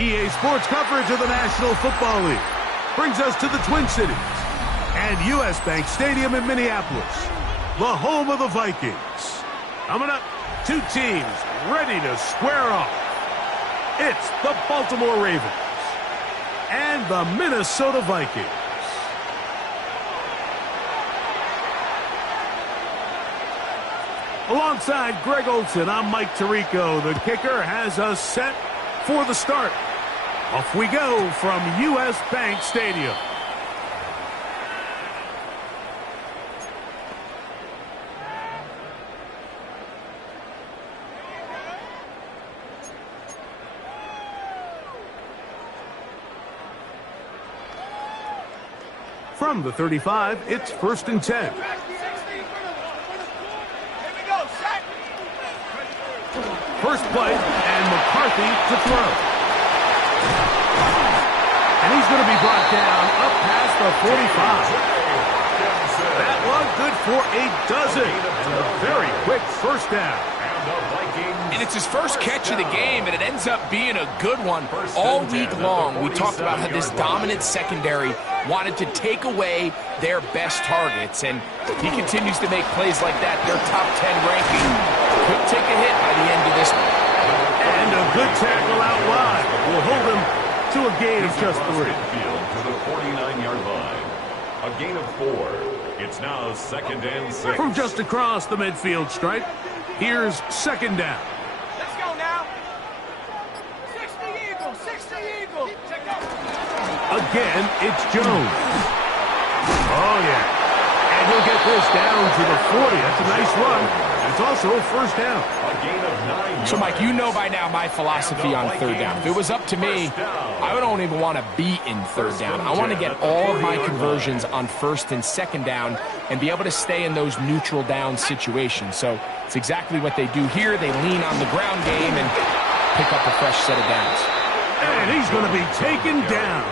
EA Sports coverage of the National Football League brings us to the Twin Cities and US Bank Stadium in Minneapolis, the home of the Vikings. Coming up, two teams ready to square off. It's the Baltimore Ravens and the Minnesota Vikings. Alongside Greg Olson, I'm Mike Tirico. The kicker has us set for the start. Off we go from US Bank Stadium. From the 35, it's 1st and 10. First play, and McCarthy to throw. And he's going to be brought down up past the 45. That one good for a dozen. And a very quick first down. And it's his first catch of the game, and it ends up being a good one. All week long, we talked about how this dominant secondary wanted to take away their best targets, and he continues to make plays like that. Their top 10 ranking could take a hit by the end of this one. And a good tackle out wide will hold him to a gain of just 3. To the 49-yard line. A gain of 4. It's now 2nd and 6. From just across the midfield stripe, here's 2nd down. Let's go now. 60 Eagles, 60 Eagles. Again, it's Jones. Oh, yeah. And he'll get this down to the 40. That's a nice run. It's also a first down. A gain of 9. So, Mike, you know by now my philosophy on 3rd down. If it was up to me, I don't even want to be in 3rd down. I want to get all of my conversions on 1st and 2nd down and be able to stay in those neutral down situations. So it's exactly what they do here. They lean on the ground game and pick up a fresh set of downs. And he's going to be taken down.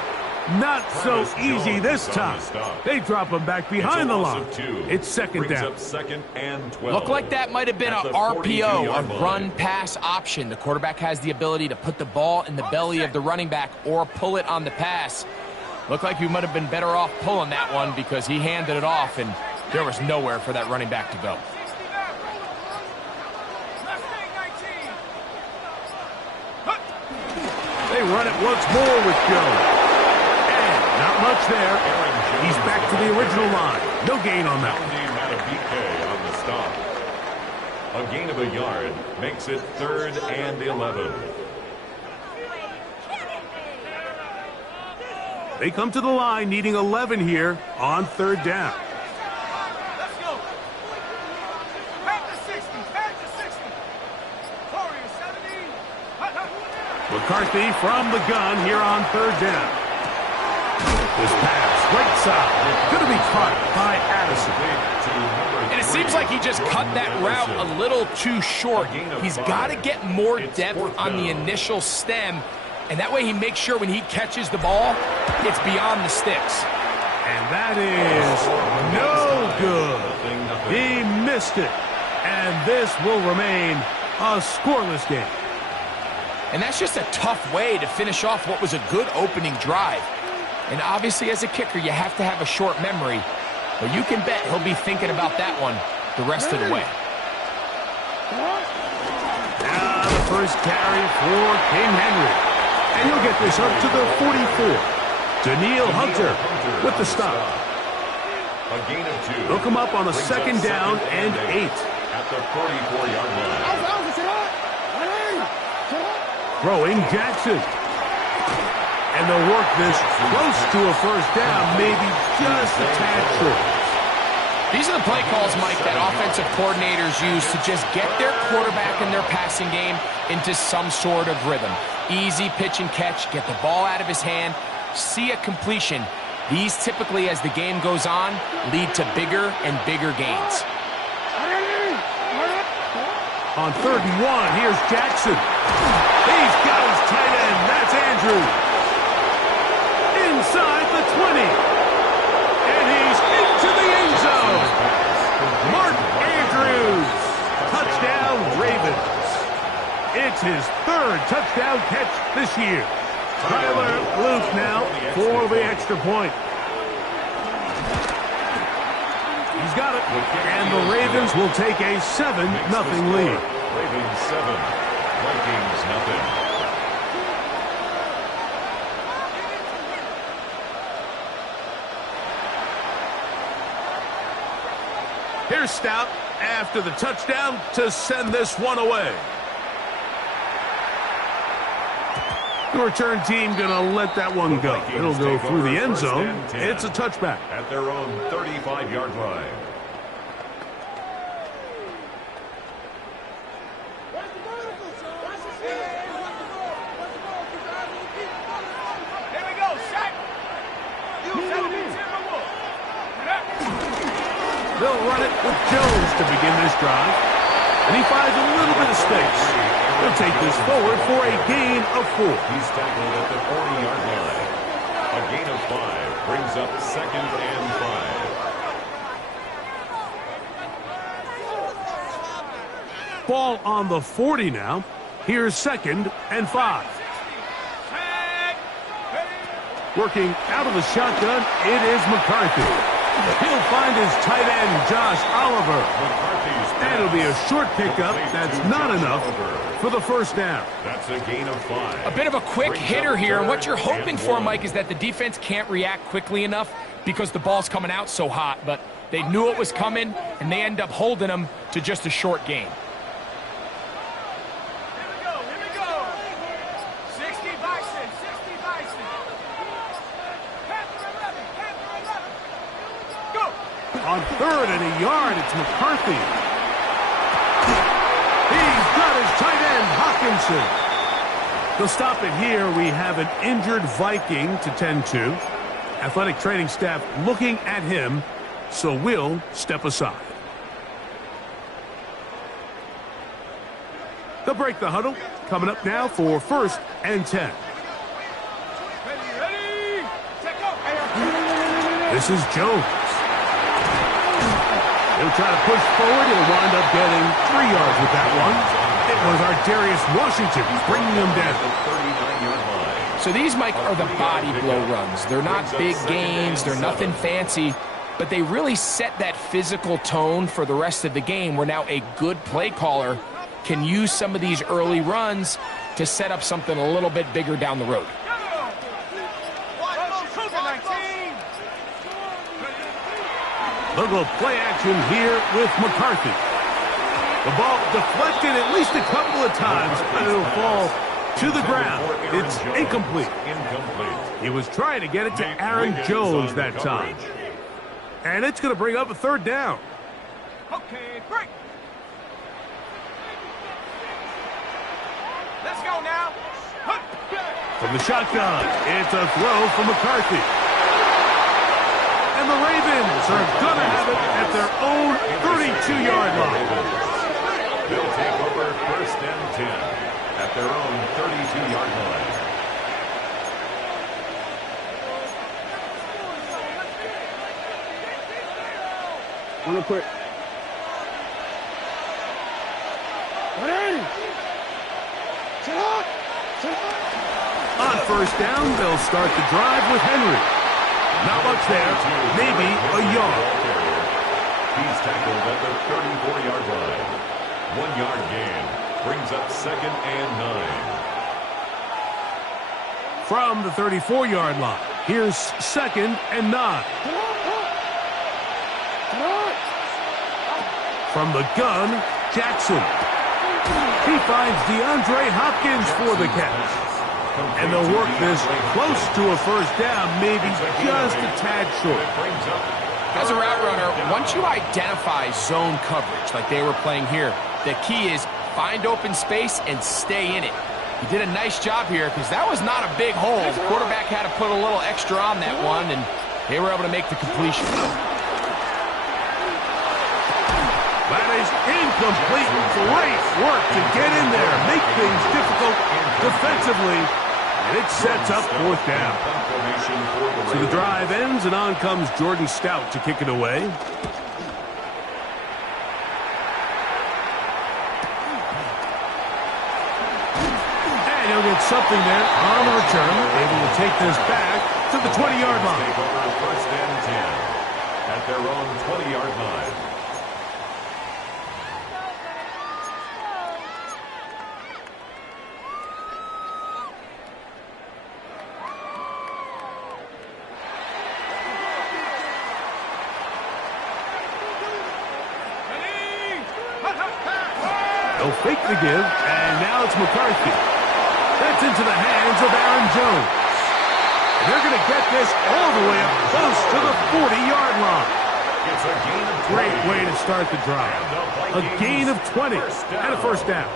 Not so easy this time. They drop him back behind the line. It's 2nd down. 2nd and 12. Looked like that might have been a RPO, a run-pass option. The quarterback has the ability to put the ball in the belly of the running back or pull it on the pass. Looked like he might have been better off pulling that one because he handed it off, and there was nowhere for that running back to go. They run it once more with Jones. Not much there. He's back to the original line. No gain on that. A gain of a yard makes it 3rd and 11. They come to the line needing 11 here on 3rd down. Let's go. Back to 60. Back to 60. Warriors 70. McCarthy from the gun here on 3rd down. This pass, right side, going to be caught by Addison. And it seems like he just cut that route a little too short. He's got to get more depth on the initial stem, and that way he makes sure when he catches the ball, it's beyond the sticks. And that is no good. He missed it, and this will remain a scoreless game. And that's just a tough way to finish off what was a good opening drive. And obviously, as a kicker, you have to have a short memory. But you can bet he'll be thinking about that one the rest of the way. Now the first carry for King Henry. And he'll get this up to the 44. Daniil Hunter with the stop. A gain of 2. They'll come up on a 2nd down and 8. At the 44-yard line. Throwing Jackson. And they'll work this close to a first down, maybe just a tad short. These are the play calls, Mike, that offensive coordinators use to just get their quarterback and their passing game into some sort of rhythm. Easy pitch and catch, get the ball out of his hand, see a completion. These typically, as the game goes on, lead to bigger and bigger gains. On 3rd and 1, here's Jackson. He's got his tight end. That's Andrews. Inside the 20. And he's into the end zone. Mark Andrews. Touchdown, Ravens. It's his 3rd touchdown catch this year. Tyler Luke now for the extra point. He's got it. And the Ravens will take a 7-0 lead. Ravens 7, Vikings nothing. Here's Stout after the touchdown to send this one away. The return team going to let that one go. It'll go through the end zone. It's a touchback. At their own 35-yard line. Here we go, Shaq. They'll run it with Jones to begin this drive. And he finds a little bit of space. They'll take this forward for a gain of 4. He's tackled at the 40-yard line. A gain of 5 brings up 2nd and 5. Ball on the 40 now. Here's 2nd and 5. Working out of the shotgun, it is McCarthy. He'll find his tight end, Josh Oliver. And it'll be a short pickup. That's not enough for the first down. That's a gain of 5. A bit of a quick hitter here, and what you're hoping for, Mike, is that the defense can't react quickly enough because the ball's coming out so hot. But they knew it was coming, and they end up holding them to just a short gain. Here we go. 60 Bison, 60 Bison. Panther 11, Panther 11. Go. On 3rd and a yard, it's McCarthy. He's got his tight end, Hawkinson. They'll stop it here. We have an injured Viking to tend to. Athletic training staff looking at him, so we'll step aside. They'll break the huddle. Coming up now for 1st and 10. Ready. Take off. This is Jones. He'll try to push forward. He'll wind up getting 3 yards with that one. It was Darius Washington bringing him down. 39-yard line. So these, Mike, are the body blow runs. They're not big gains. They're nothing fancy. But they really set that physical tone for the rest of the game where now a good play caller can use some of these early runs to set up something a little bit bigger down the road. They'll go play action here with McCarthy. The ball deflected at least a couple of times, but it'll fall to the ground. It's incomplete. He was trying to get it to Aaron Jones that time. And it's going to bring up a 3rd down. Okay, break. Let's go now. From the shotgun, it's a throw from McCarthy. And the Ravens are going to have it at their own 32-yard line. They'll take over 1st and 10 at their own 32-yard line. Real quick. On 1st down, they'll start the drive with Henry. Not much there, maybe a yard. He's tackled at the 34-yard line. 1-yard gain brings up 2nd and 9. From the 34-yard line, here's 2nd and 9. From the gun, Jackson. He finds DeAndre Hopkins for the catch. And they'll work this close to a 1st down, maybe just a tad short. As a route runner, once you identify zone coverage like they were playing here, the key is find open space and stay in it. He did a nice job here because that was not a big hole. The quarterback had to put a little extra on that one, and they were able to make the completion. That is incomplete. Great work to get in there, make things difficult defensively, and it sets up 4th down. So the drive ends, and on comes Jordan Stout to kick it away. And he'll they'll get something there on the return. Able to take this back to the 20-yard line. Take over first and 10 at their own 20-yard line. They'll fake the give, and now it's McCarthy. That's into the hands of Aaron Jones. And they're going to get this all the way up close to the 40-yard line. It's a gain of 20. Great way to start the drive. A gain of 20 and a first down.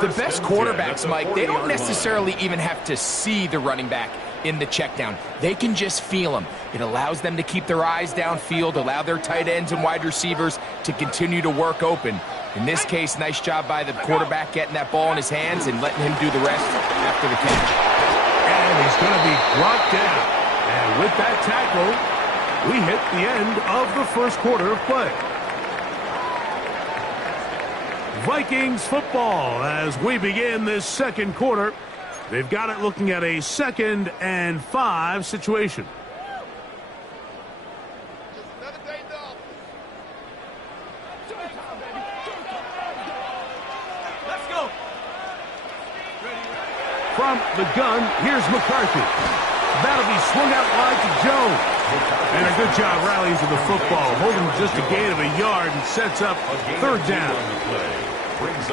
The best quarterbacks, Mike, they don't necessarily even have to see the running back in the check down. They can just feel him. It allows them to keep their eyes downfield, allow their tight ends and wide receivers to continue to work open. In this case, nice job by the quarterback getting that ball in his hands and letting him do the rest after the catch. And he's going to be brought down. And with that tackle, we hit the end of the first quarter of play. Vikings football as we begin this second quarter. They've got it looking at a 2nd and 5 situation. From the gun, here's McCarthy. That'll be swung out wide to Jones. And a good job rallying to the football, holding just a gain of a yard and sets up third down.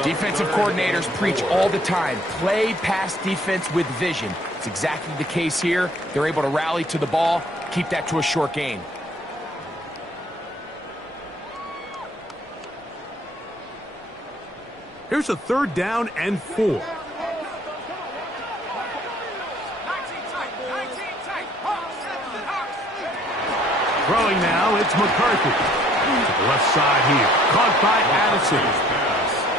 Defensive coordinators preach all the time, play pass defense with vision. It's exactly the case here. They're able to rally to the ball, keep that to a short gain. Here's a 3rd down and 4. Throwing now, it's McCarthy. To the left side here. Caught by Addison.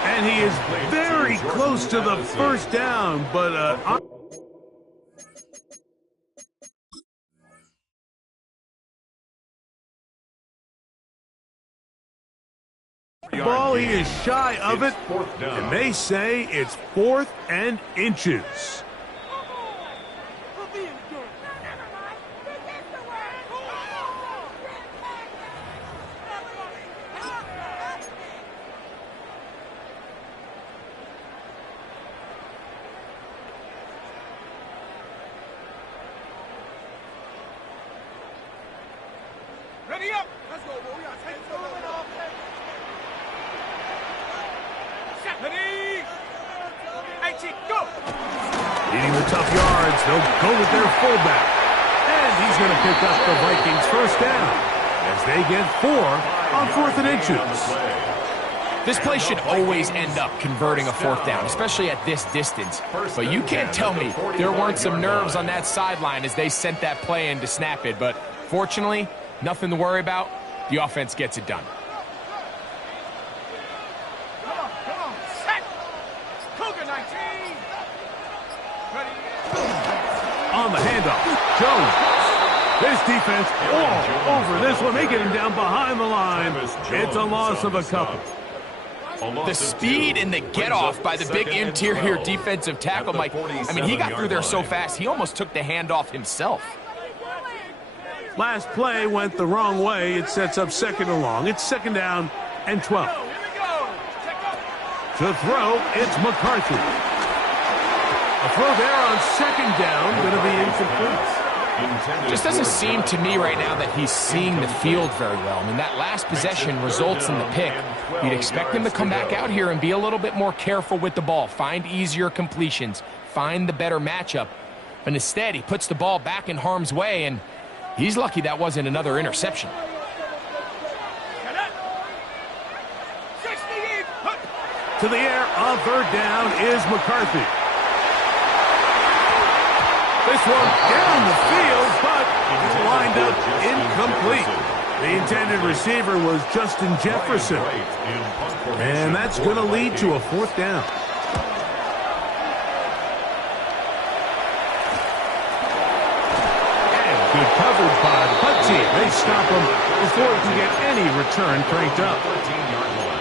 And he is very close to the first down, but ball, he is shy of it, and they say it's 4th and inches. Ready up. Let's go, boy. We gotta take this over. Ready. 18, go. Leading the tough yards, they'll go with their fullback. And he's going to pick up the Vikings first down as they get 4 on 4th and inches. This play should always end up converting a 4th down, especially at this distance. But you can't tell me there weren't some nerves on that sideline as they sent that play in to snap it. But fortunately, nothing to worry about. The offense gets it done. Come on. Set. Cougar 19. Ready. On the handoff, Jones. This defense all over this one. They get him down behind the line. It's a loss of a couple. The speed and the get-off by the big interior defensive tackle, Mike. I mean, he got through there so fast, he almost took the handoff himself. Last play went the wrong way. It sets up 2nd and long. It's 2nd down and 12. To throw, it's McCarthy. A throw there on 2nd down, going to be incomplete. Just doesn't seem to me right now that he's seeing the field very well. I mean, that last possession results in the pick. You'd expect him to come back out here and be a little bit more careful with the ball, find easier completions, find the better matchup. But instead, he puts the ball back in harm's way, and he's lucky that wasn't another interception. To the air on 3rd down is McCarthy. This one down the field, but lined up incomplete. The intended receiver was Justin Jefferson. And that's going to lead to a 4th down. And good coverage by the punt team. They stop him before he can get any return cranked up. 13-yard line.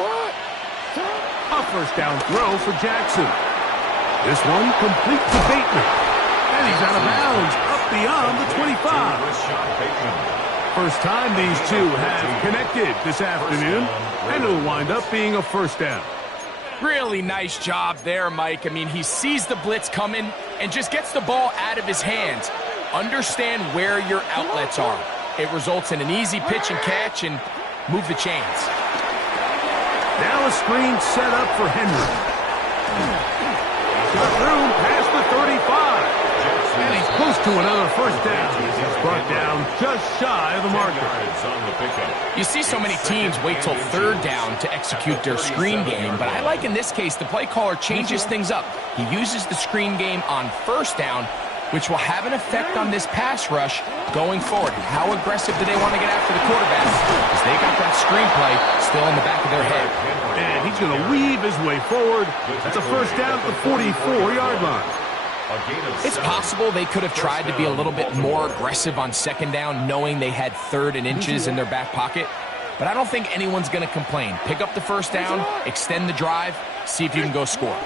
A first down throw for Jackson. This one complete to Bateman. And he's out of bounds, up beyond the 25. First time these two have connected this afternoon, and it'll wind up being a first down. Really nice job there, Mike. I mean, he sees the blitz coming and just gets the ball out of his hands. Understand where your outlets are. It results in an easy pitch and catch and move the chains. Now a screen set up for Henry. Got room past the 35. And he's close to another first down. He's brought down just shy of the marker. You see so many teams wait till third down to execute their screen game, but I like in this case the play caller changes things up. He uses the screen game on first down, which will have an effect on this pass rush going forward. How aggressive do they want to get after the quarterback? Because they got that screenplay still in the back of their head. And he's going to weave his way forward. That's a first down at the 44-yard line. It's possible they could have tried to be a little bit more aggressive on second down, knowing they had third and inches in their back pocket. But I don't think anyone's going to complain. Pick up the first down, extend the drive, see if you can go score.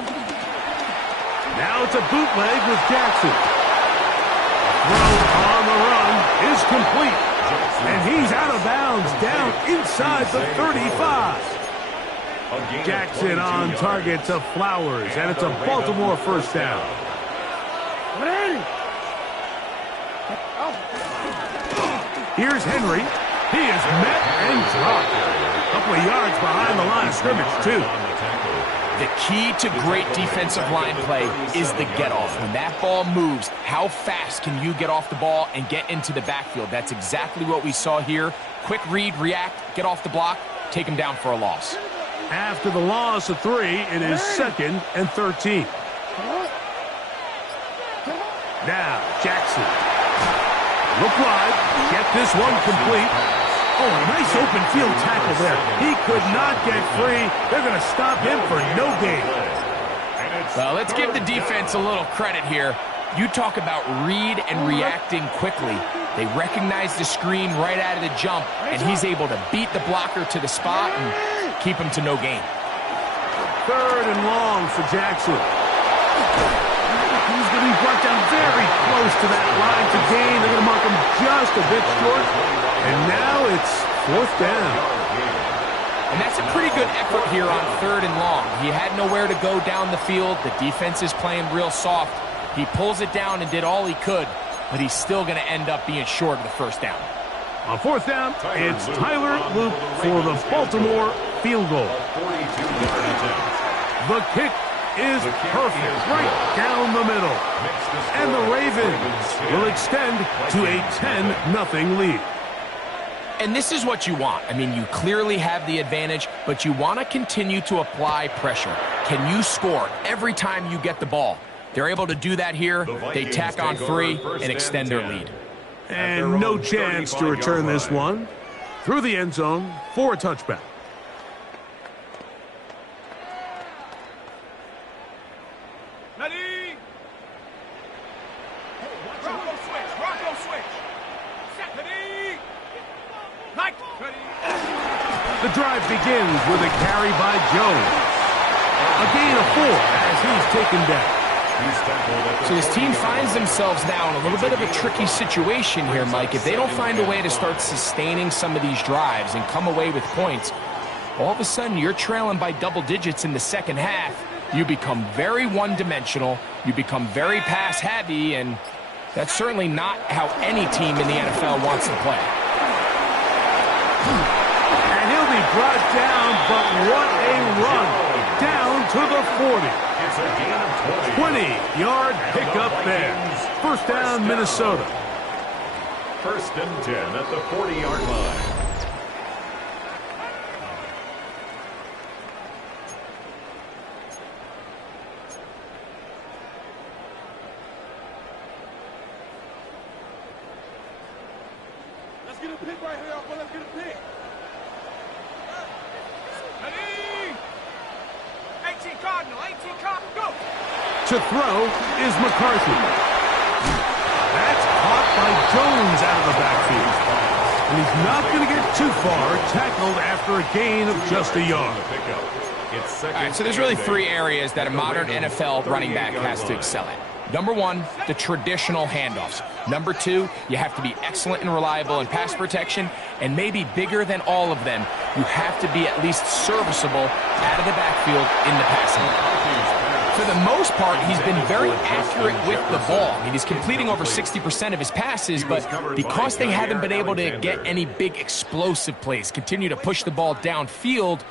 Now it's a bootleg with Jackson. Throw on the run is complete. And he's out of bounds down inside the 35. Jackson on target to Flowers, and it's a Baltimore first down. Here's Henry. He is met and dropped. A couple of yards behind the line of scrimmage, too. The key to great defensive line play is the get-off. When that ball moves, how fast can you get off the ball and get into the backfield? That's exactly what we saw here. Quick read, react, get off the block, take him down for a loss. After the loss of 3, it is 2nd and 13. Now, Jackson. Look wide. Get this one complete. Oh, a nice open field tackle there. He could not get free. They're going to stop him for no gain. Well, let's give the defense a little credit here. You talk about read and reacting quickly. They recognize the screen right out of the jump, and he's able to beat the blocker to the spot and keep him to no gain. 3rd and long for Jackson. He's going to be brought down very close to that line to gain. They're going to mark him just a bit short. And now it's 4th down. And that's a pretty good effort here on 3rd and long. He had nowhere to go down the field. The defense is playing real soft. He pulls it down and did all he could, but he's still going to end up being short of the first down. On 4th down, it's Tyler Loop for the Baltimore field goal. The kick is perfect, right down the middle. And the Ravens will extend to a 10-0 lead. And this is what you want. I mean, you clearly have the advantage, but you want to continue to apply pressure. Can you score every time you get the ball? They're able to do that here. They tack on 3 and extend their lead. And no chance to return this one through the end zone for a touchback. Ready? Bronco switch. Bronco switch. Set. Ready? Like. Ready. The drive begins with a carry by Jones. A gain of 4 as he's taken down. So this team finds themselves now in a little bit of a tricky situation here, Mike. If they don't find a way to start sustaining some of these drives and come away with points, all of a sudden you're trailing by double digits in the second half. You become very one-dimensional, you become very pass-heavy, and that's certainly not how any team in the NFL wants to play. And he'll be brought down, but what a run. Down to the 40. 20-yard pickup there. First down, Minnesota. 1st and 10 at the 40-yard line. Let's get a pick right here. Let's get a pick. Ready? 18 Cardinal. 18 Cardinal. Go. To throw is McCarthy. That's caught by Jones out of the backfield. And he's not going to get too far, tackled after a gain of just a yard. All right, so there's really three areas that a modern NFL running back has to excel at. Number one, the traditional handoffs. Number two, you have to be excellent and reliable in pass protection. And maybe bigger than all of them, you have to be at least serviceable out of the backfield in the passing game. For the most part, he's been very accurate with the ball. I mean, he's completing over 60% of his passes, but because they haven't been able to get any big explosive plays, continue to push the ball downfield,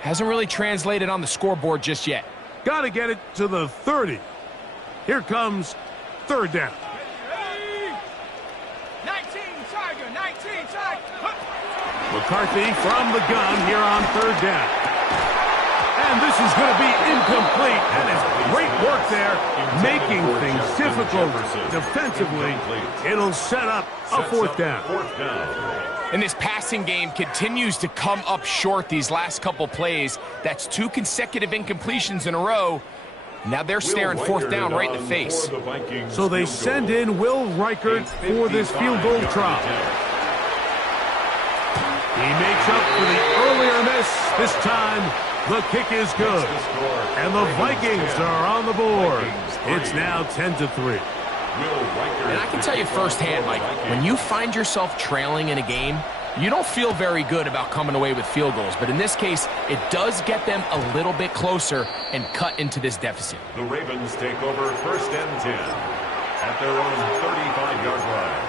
hasn't really translated on the scoreboard just yet. Got to get it to the 30. Here comes third down. 19, Tiger, 19, Tiger. McCarthy from the gun here on third down. And this is going to be incomplete. And it's great work there, making things difficult defensively. It'll set up a fourth down. And this passing game continues to come up short these last couple plays. That's 2 consecutive incompletions in a row. Now they're staring fourth down right in the face. So they send in Will Reichert for this field goal try. He makes up for the earlier miss. This time, the kick is good. And the Vikings are on the board. It's now 10-3. And I can tell you firsthand, Mike, when you find yourself trailing in a game, you don't feel very good about coming away with field goals. But in this case, it does get them a little bit closer and cut into this deficit. The Ravens take over first and 10 at their own 35-yard line.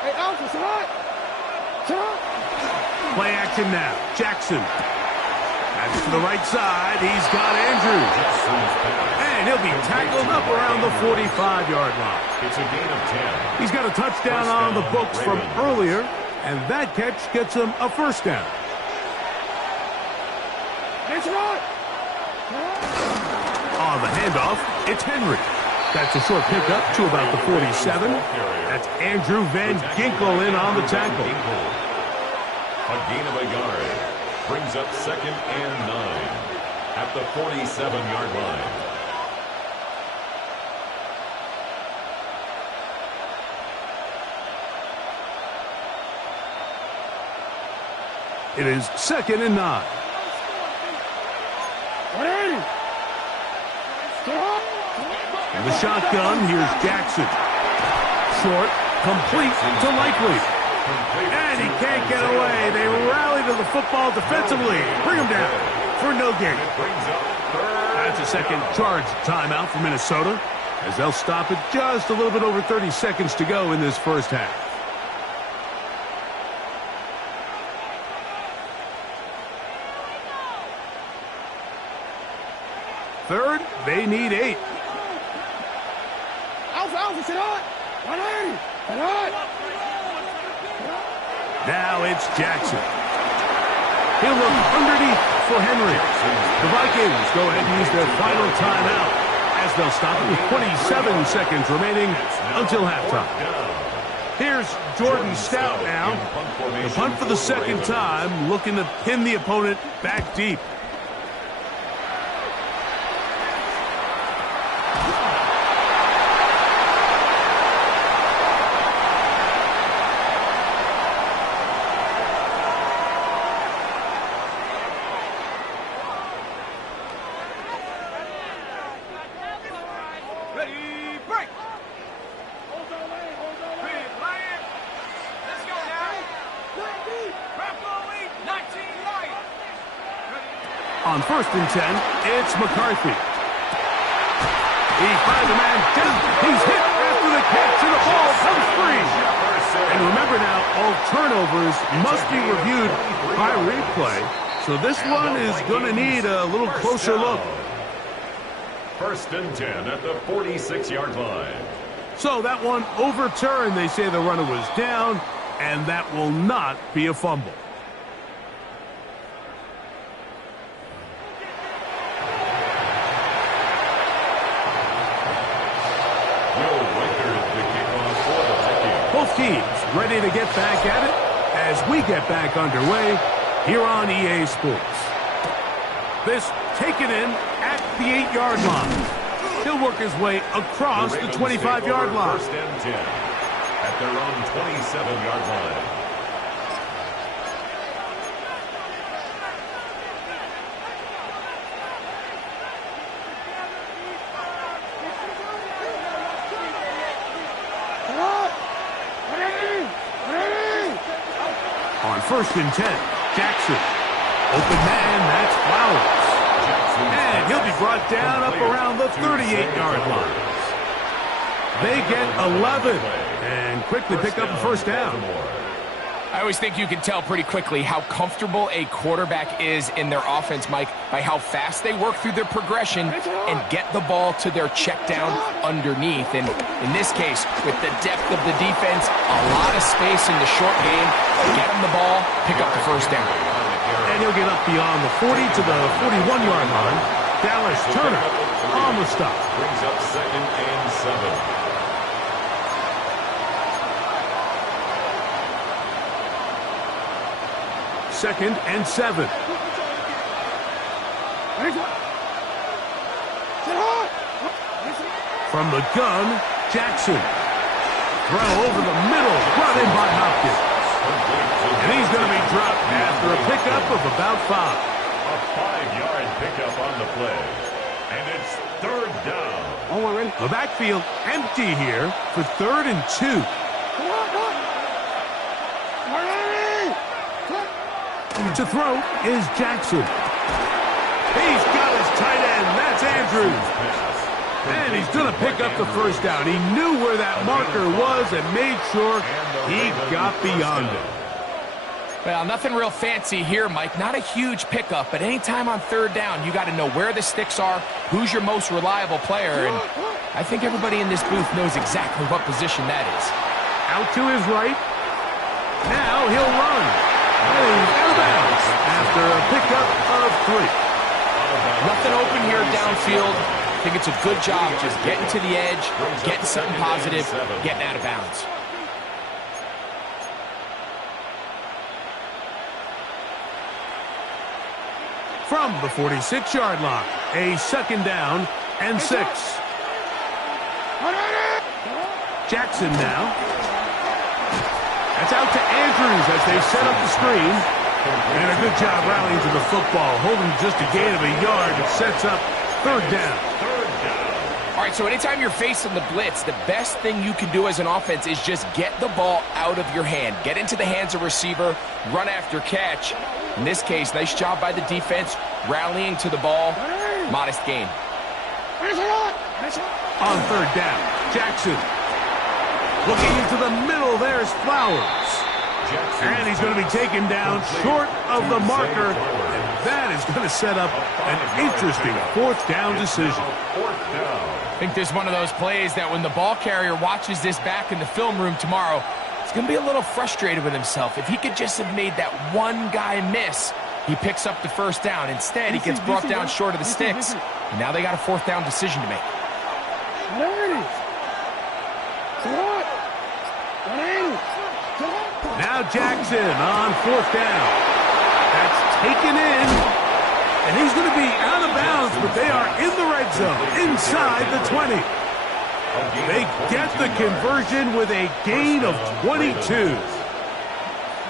Hey, Alpha, sit up. Sit up. Play action now. Jackson. That's to the right side. He's got Andrews. And he'll be tackled up around the 45-yard line. It's a gain of 10. He's got a touchdown on the books from earlier, and that catch gets him a first down. It's right. On the handoff, it's Henry. That's a short pickup to about the 47. That's Andrew Van Ginkel in on the tackle. A gain of a yard brings up second and 9 at the 47-yard line. It is second and 9. 180. And the shotgun, here's Jackson. Short, complete to Likely. And he can't get away. They rally to the football defensively. Bring him down for no gain. That's a second charge timeout for Minnesota, as they'll stop it just a little bit over 30 seconds to go in this first half. Third, they need 8. Alpha, sit up. 180. Sit up. Now it's Jackson. He'll look underneath for Henry. The Vikings go ahead and use their final timeout, as they'll stop it with 27 seconds remaining until halftime. Here's Jordan Stout now. The punt for the second time, looking to pin the opponent back deep. On first and 10, it's McCarthy. He finds a man down. He's hit after the catch, and the ball comes free. And remember now, all turnovers must be reviewed by replay. So this one is going to need a little closer look. First and 10 at the 46-yard line. So that one overturned. They say the runner was down, and that will not be a fumble. Both teams ready to get back at it as we get back underway here on EA Sports. This taken in at the 8-yard line. He'll work his way across the 25-yard line. First and 10 at their own 27-yard line. On first and 10, Jackson. Open man, that's Flowers. And he'll be brought down up around the 38-yard line. They get 11 and quickly pick up a first down. I always think you can tell pretty quickly how comfortable a quarterback is in their offense, Mike, by how fast they work through their progression and get the ball to their check down underneath. And in this case, with the depth of the defense, a lot of space in the short game, get them the ball, pick up the first down. And he'll get up beyond the 40 to the 41-yard line. Dallas Turner on the stop. Brings up second and 7. Second and 7. From the gun, Jackson. Throw over the middle, brought in by Hopkins. And he's going to be dropped after a pickup of about 5. A 5-yard pickup on the play. And it's third down. The backfield empty here for 3rd and 2. To throw is Jackson. He's got his tight end. That's Andrews. And he's going to pick up the first down. He knew where that marker was and made sure he got beyond it. Well, nothing real fancy here, Mike. Not a huge pickup, but anytime on 3rd down, you got to know where the sticks are, who's your most reliable player, and I think everybody in this booth knows exactly what position that is. Out to his right. Now he'll run. And he's out of bounds after a pickup of 3. Nothing open here downfield. I think it's a good job just getting to the edge, getting something positive, getting out of bounds. From the 46-yard line, a 2nd down and 6. Jackson now. That's out to Andrews as they set up the screen. And a good job rallying to the football, holding just a gain of a yard. It sets up 3rd down. All right, so anytime you're facing the blitz, the best thing you can do as an offense is just get the ball out of your hand. Get into the hands of receiver, run after catch. In this case, nice job by the defense, rallying to the ball. Modest gain. On 3rd down, Jackson. Looking into the middle, there's Flowers. And he's going to be taken down short of the marker. And that is going to set up an interesting 4th down decision. I think this is one of those plays that when the ball carrier watches this back in the film room tomorrow, he's going to be a little frustrated with himself. If he could just have made that one guy miss, he picks up the first down. Instead, he gets brought down short of the sticks. And now they got a 4th down decision to make. Now Jackson on 4th down. That's taken in. And he's going to be out of bounds, but they are in the red zone, inside the 20. They get the conversion with a gain of 22.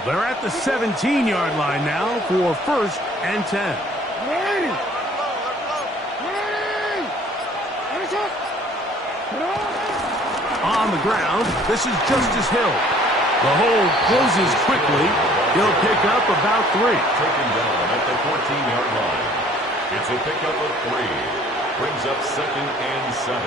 They're at the 17-yard line now for 1st and 10. On the ground, this is Justice Hill. The hold closes quickly. He'll pick up about 3. Taken down at the 14-yard line. It's a pickup of 3. Brings up 2nd and 7.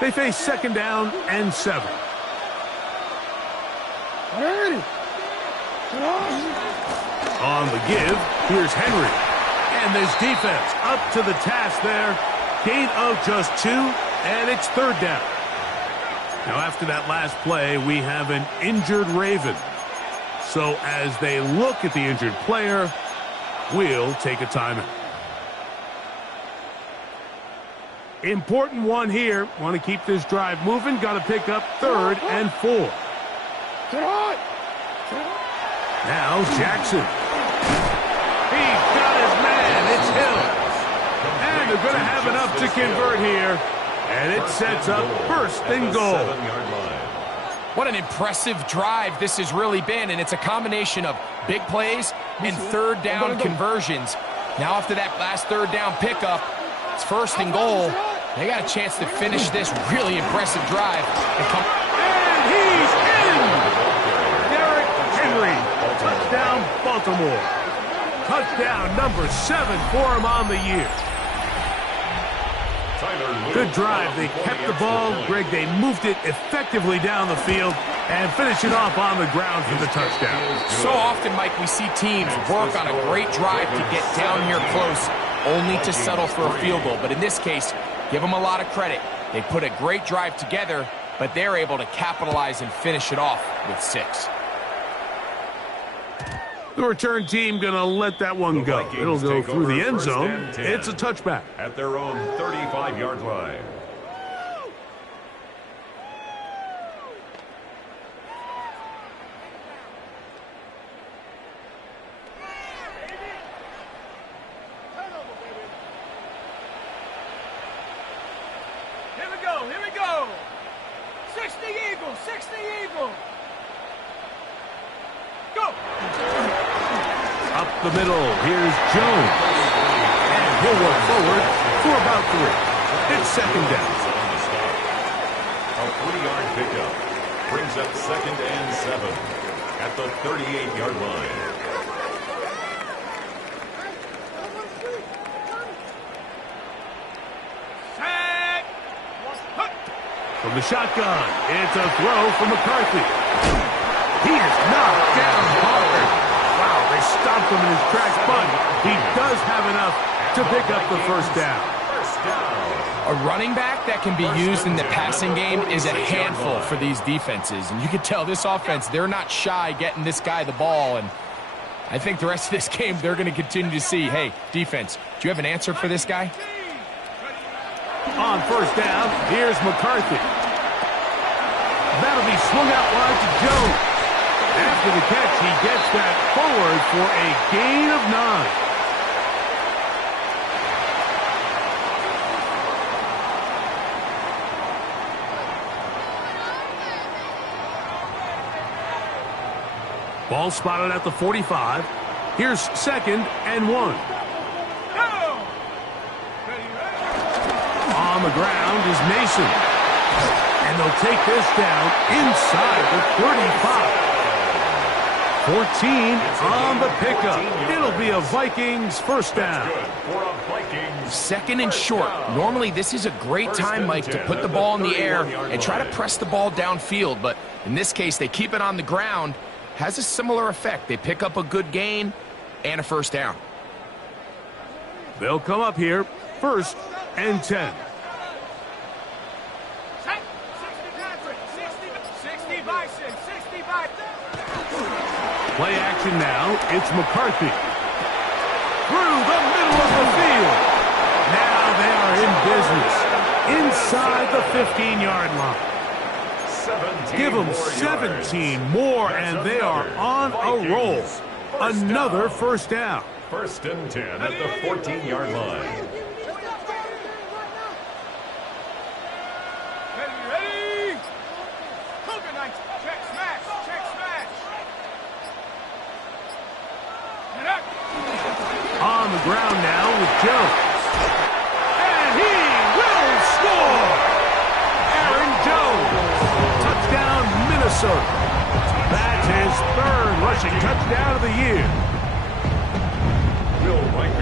They face 2nd down and 7. On the give, here's Henry. And this defense up to the task there. Gain of just 2, and it's 3rd down. Now, after that last play, we have an injured Raven. So as they look at the injured player, we'll take a timeout. Important one here. Want to keep this drive moving. Got to pick up 3rd and 4. Now Jackson. He's got his man. It's Hill. And they're going to have enough to convert here. And it sets up first and goal. What an impressive drive this has really been, and it's a combination of big plays and third down conversions. Now after that last third down pickup, it's first and goal. They got a chance to finish this really impressive drive. And he's in! Derrick Henry, touchdown Baltimore. Touchdown number 7 for him on the year. Good drive. They kept the ball. Greg, they moved it effectively down the field and finish it off on the ground for the touchdown. So often, Mike, we see teams work on a great drive to get down here close, only to settle for a field goal. But in this case, give them a lot of credit. They put a great drive together, but they're able to capitalize and finish it off with 6. The return team going to let that one go. It'll go through the end zone. It's a touchback. At their own 35-yard line. Here we go, here we go. 60 Eagles, 60 Eagles. Go. Up the middle, here's Jones. And he'll work forward for about 3. It's second down. A 3-yard pickup brings up second and 7 at the 38-yard line. Set. From the shotgun, it's a throw from McCarthy. He is knocked down hard. Wow, they stopped him in his tracks, but he does have enough to pick up the first down. A running back that can be used in the passing game is a handful for these defenses. And you can tell this offense, they're not shy getting this guy the ball. And I think the rest of this game, they're going to continue to see, hey, defense, do you have an answer for this guy? On first down, here's McCarthy. That'll be swung out wide to Jones. After the catch, he gets that forward for a gain of 9. Ball spotted at the 45. Here's second and 1. On the ground is Mason. And they'll take this down inside the 35. 14 on the pickup. It'll be a Vikings first down. Second and short. Normally, this is a great time, Mike, to put the ball in the air and try to press the ball downfield. But in this case, they keep it on the ground. Has a similar effect. They pick up a good gain and a first down. They'll come up here, first and 10. 60 Bison, 60 Bison. Play action now. It's McCarthy. Through the middle of the field. Now they are in business. Inside the 15-yard line. Give them 17 more, and they are on a roll. Another first down. First and 10 at the 14-yard line. Ready? Cougar Knights, check smash, check smash. On the ground now with Jones. And he will score! Aaron Jones. Touchdown, Minnesota. That's his 3rd rushing touchdown of the year.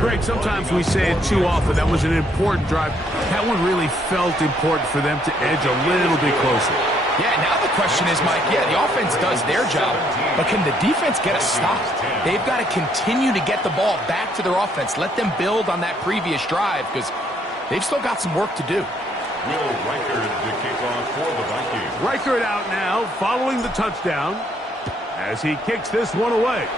Greg, sometimes we say it too often. That was an important drive. That one really felt important for them to edge a little bit closer. Yeah, now the question is, Mike, yeah, the offense does their job, but can the defense get a stop? They've got to continue to get the ball back to their offense. Let them build on that previous drive because they've still got some work to do. Will Reichard to kick off for the Vikings. Reichard out now following the touchdown as he kicks this one away.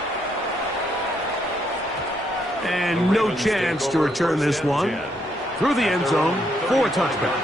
And no chance to return this one through the end zone for a touchback.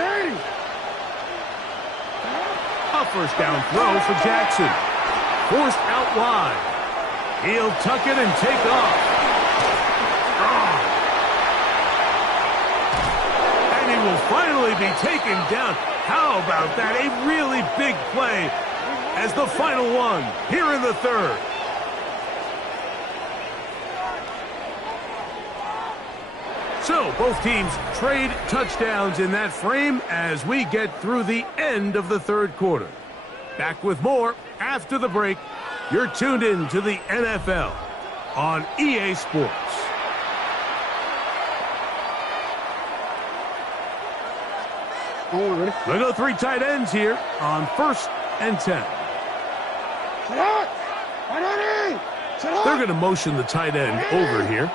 180. A first down throw for Jackson. Forced out wide. He'll tuck it and take off. And he will finally be taken down. How about that? A really big play as the final one here in the third. So both teams trade touchdowns in that frame as we get through the end of the third quarter. Back with more after the break. You're tuned in to the NFL on EA Sports. They go three tight ends here on 1st and 10. They're going to motion the tight end over here.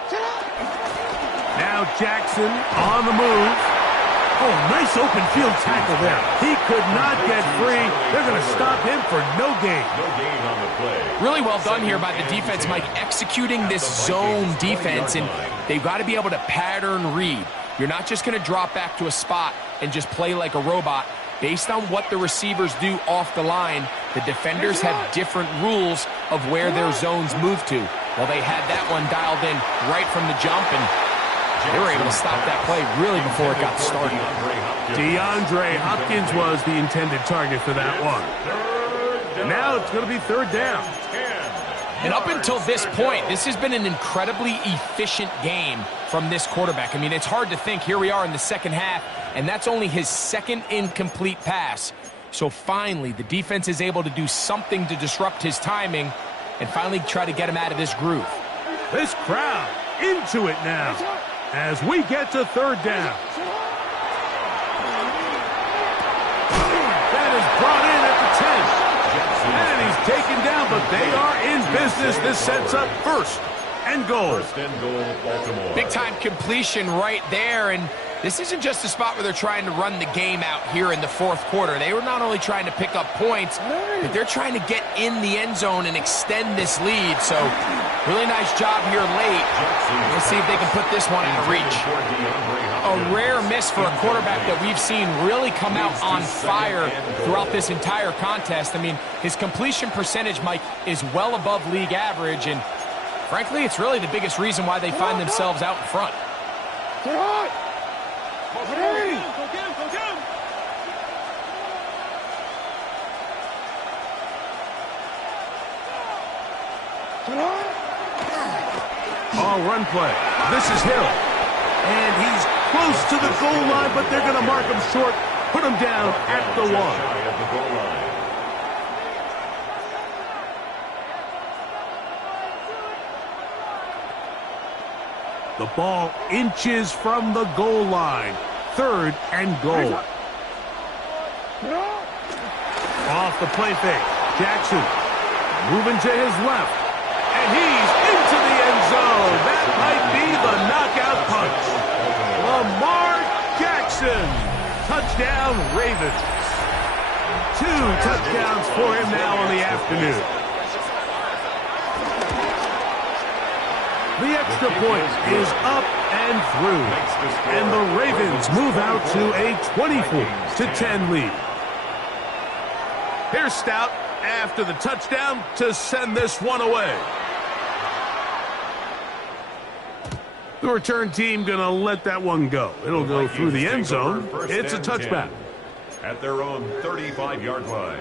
Now Jackson on the move. Oh, nice open field tackle there. He could not get free. They're going to stop him for no gain. No gain on the play. Really well done here by the defense, Mike, executing this zone defense, and they've got to be able to pattern read. You're not just going to drop back to a spot and just play like a robot. Based on what the receivers do off the line, the defenders have different rules of where their zones move to. Well, they had that one dialed in right from the jump, and they were able to stop that play really before it got started. DeAndre Hopkins was the intended target for that one. And now it's going to be third down. And up until this point, this has been an incredibly efficient game from this quarterback. I mean, it's hard to think. Here we are in the second half, and that's only his second incomplete pass. So finally, the defense is able to do something to disrupt his timing and finally try to get him out of this groove. This crowd into it now as we get to third down. That is brought in at the 10. And he's taken down, but they are in business. This sets up 1st and goal. 1st and goal, Baltimore. Big-time completion right there, and this isn't just a spot where they're trying to run the game out here in the 4th quarter. They were not only trying to pick up points, but they're trying to get in the end zone and extend this lead. So really nice job here late. Let's see if they can put this one out of reach. A rare miss for a quarterback that we've seen really come out on fire throughout this entire contest. I mean, his completion percentage, Mike, is well above league average, and frankly, it's really the biggest reason why they find themselves out in front. All run play. This is Hill. And he's close to the goal line, but they're going to mark him short, put him down at the 1. The ball inches from the goal line. 3rd and goal. Off the play fake. Jackson moving to his left. And he's into the end zone. That might be the knockout punch. Lamar Jackson. Touchdown, Ravens. 2 touchdowns for him now on the afternoon. The extra point is up and through. And the Ravens move out to a 24-10 lead. Here's Stout after the touchdown to send this one away. The return team going to let that one go. It'll go through the end zone. It's a touchback. At their own 35-yard line.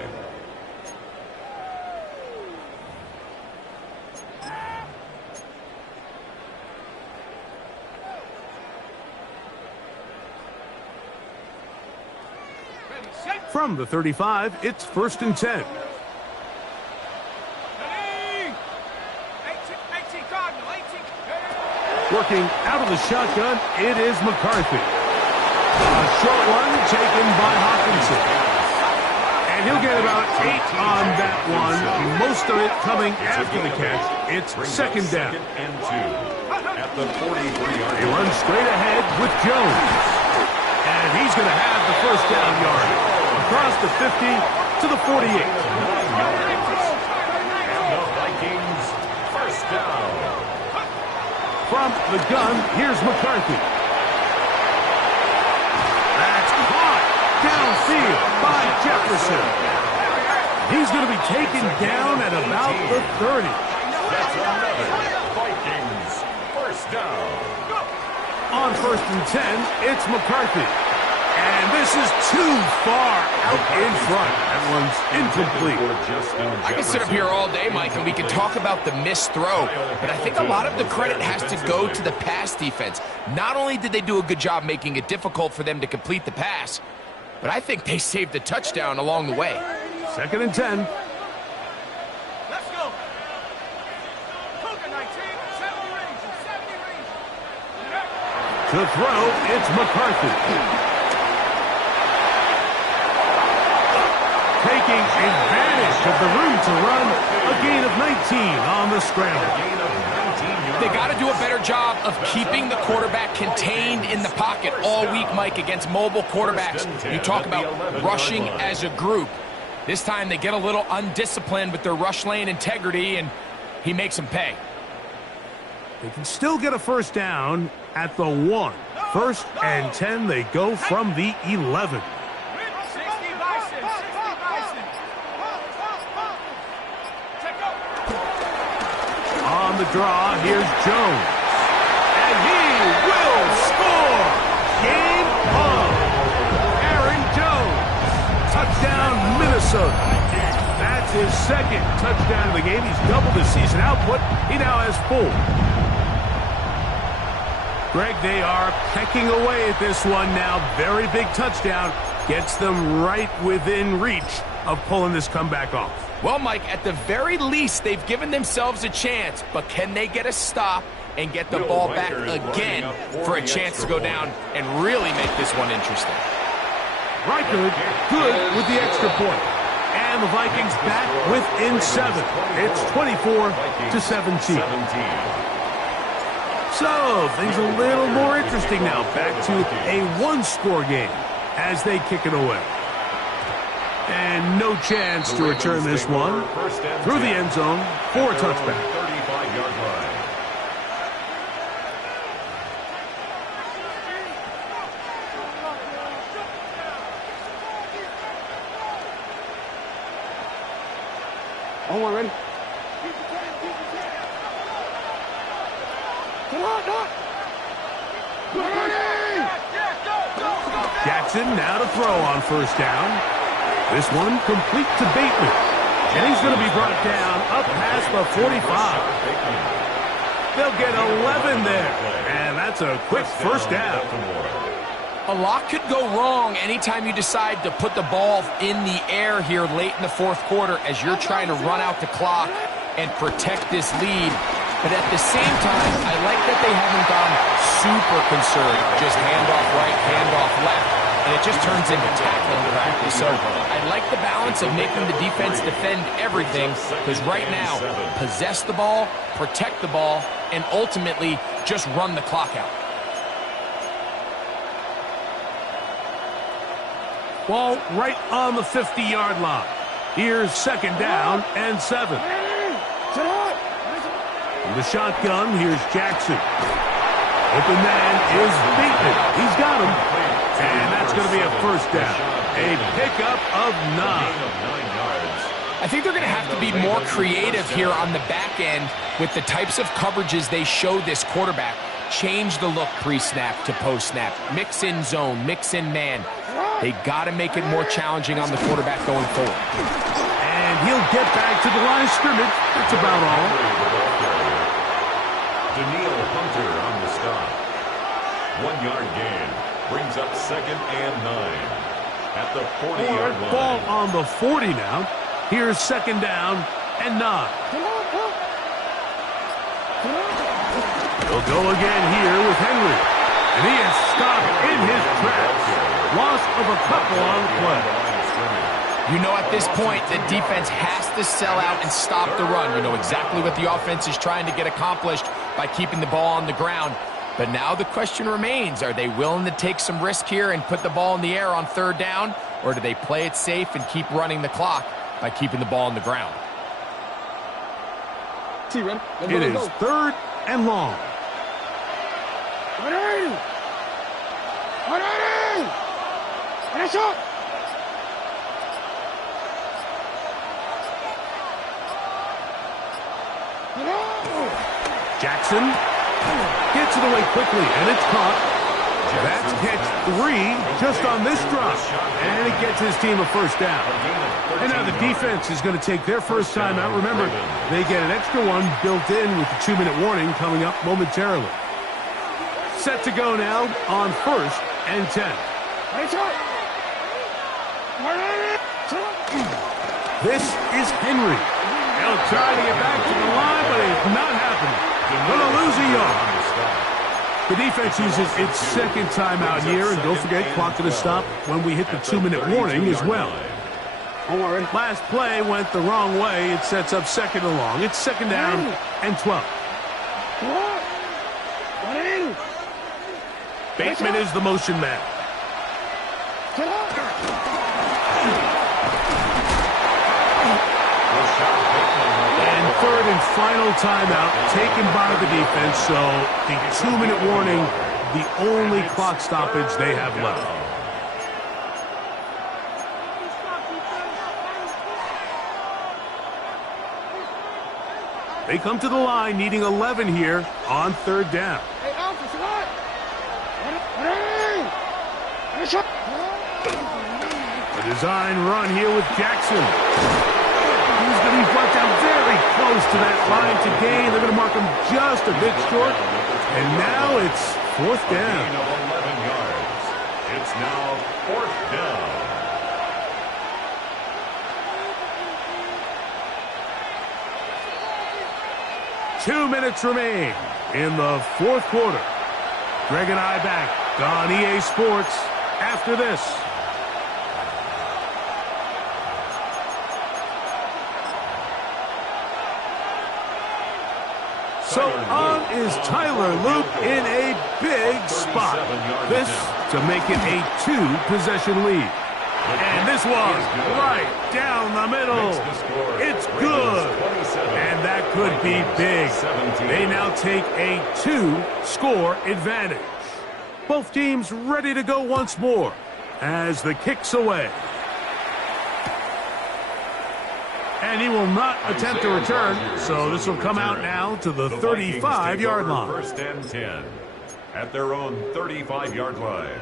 From the 35, it's 1st and 10. Working out of the shotgun, it is McCarthy. A short one taken by Hawkinson. And he'll get about 8 on that one. Most of it coming after the catch. It's 2nd down. 2nd and 2. At the 43-yard He runs straight ahead with Jones. And he's going to have the 1st down yard. Across the 50 to the 48. And the Vikings 1st down. From the gun, here's McCarthy. That's caught. Jefferson. He's going to be taken down at about the 30. That's another Vikings first down. On 1st and 10, it's McCarthy. And this is too far out in front. That one's incomplete. I can sit up here all day, Mike, and we can talk about the missed throw, but I think a lot of the credit has to go to the pass defense. Not only did they do a good job making it difficult for them to complete the pass, but I think they saved the touchdown along the way. 2nd and 10. Let's go. Cougar 19, 70 range, 70 range. To throw, it's McCarthy. Taking advantage of the room to run, a gain of 19 on the scramble. They got to do a better job of keeping the quarterback contained in the pocket all week, Mike, against mobile quarterbacks. You talk about rushing as a group. This time they get a little undisciplined with their rush lane integrity, and he makes them pay. They can still get a first down at the 1. 1st and 10, they go from the 11. 60 Bison, 60 Bison. Check out. On the draw, here's Jones. And he will score! Game on! Aaron Jones. Touchdown, Minnesota. That's his 2nd touchdown of the game. He's doubled his season output. He now has 4. Greg, they are pecking away at this one now. Very big touchdown. Gets them right within reach of pulling this comeback off. Well, Mike, at the very least, they've given themselves a chance, but can they get a stop and get the ball back again for a chance to go down and really make this one interesting? Riker good with the extra point. And the Vikings back within 7. It's 24-17. So, things a little more interesting now. Back to a 1-score game as they kick it away. And no chance to return this one through the end zone for a touchback. 35-yard line. On one, ready? Come on, Doc! Jackson now to throw on 1st down. This one complete to Bateman. And he's going to be brought down up past the 45. They'll get 11 there. And that's a quick first down. A lot could go wrong anytime you decide to put the ball in the air here late in the 4th quarter as you're trying to run out the clock and protect this lead. But at the same time, I like that they haven't gone super conservative. Just handoff right, handoff left. And it just turns into tackling practice. So I like the balance of making the defense defend everything, because right now, possess the ball, protect the ball, and ultimately just run the clock out. Ball right on the 50-yard line. Here's 2nd down and 7. In the shotgun, here's Jackson. Open man is Bateman. He's got him. And that's going to be a first down. A pickup of 9. I think they're going to have to be more creative here on the back end with the types of coverages they show this quarterback. Change the look pre-snap to post-snap. Mix in zone, mix in man. They got to make it more challenging on the quarterback going forward. And he'll get back to the line of scrimmage. That's about all. Daniil Hunter on the stop. 1-yard gain. Brings up 2nd and 9. At the 40-yard line. Ball on the 40 now. Here's 2nd down and 9. He'll go again here with Henry. And he is stopped in his tracks. Loss of a couple on the play. You know, at this point, the defense has to sell out and stop the run. You know exactly what the offense is trying to get accomplished by keeping the ball on the ground. But now the question remains, are they willing to take some risk here and put the ball in the air on 3rd down? Or do they play it safe and keep running the clock by keeping the ball on the ground? It is 3rd and long. Jackson gets it away quickly, and it's caught. That's catch 3 just on this drop, and it gets his team a first down. And now the defense is going to take their first time out. Remember, they get an extra one built in with the 2-minute warning coming up momentarily. Set to go now on 1st and 10. This is Henry. They'll try to get back to the line, but it's not happening. Going to lose a yard. The defense uses its second timeout here, and don't forget, clock going to stop when we hit the 2-minute warning as well. Last play went the wrong way. It sets up 2nd and long. It's 2nd down and 12. Bateman is the motion man. And 3rd and final timeout taken by the defense, so the 2-minute warning, the only clock stoppage they have left. They come to the line needing 11 here on 3rd down. A design run here with Jackson. He's going to be brought down very close to that line to gain. They're going to mark him just a bit short. And now it's 4th down. 11 yards. It's now 4th down. Two minutes remain in the 4th quarter. Greg and I back on EA Sports after this. So on is Tyler Luke in a big spot. This to make it a 2-possession lead. And this one right down the middle. It's good. And that could be big. They now take a 2-score advantage. Both teams ready to go once more as the kick's away. And he will not attempt to return, so this will come out now to the 35-yard line. 1st and 10 at their own 35-yard line.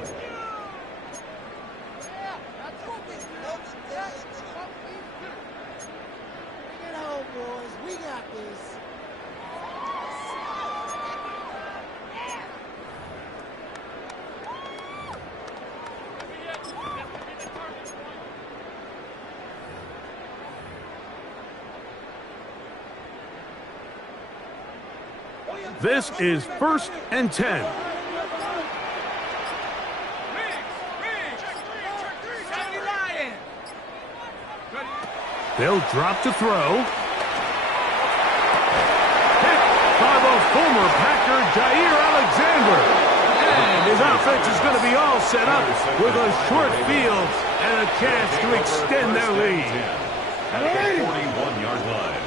This is 1st and 10. They'll drop to throw. Hit by the former Packer, Jair Alexander. And his offense is going to be all set up with a short field and a chance to extend their lead. At the 41-yard line.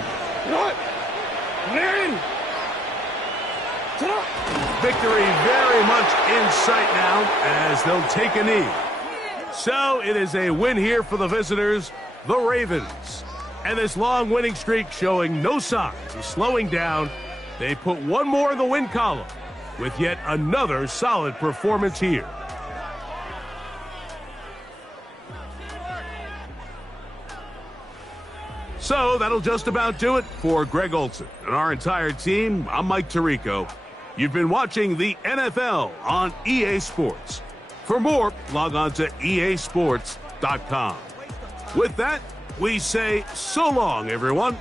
Victory very much in sight now as they'll take a knee. So it is a win here for the visitors, the Ravens. And this long winning streak showing no signs of slowing down. They put one more in the win column with yet another solid performance here. So that'll just about do it for Greg Olson and our entire team. I'm Mike Tirico. You've been watching the NFL on EA Sports. For more, log on to easports.com. With that, we say so long, everyone.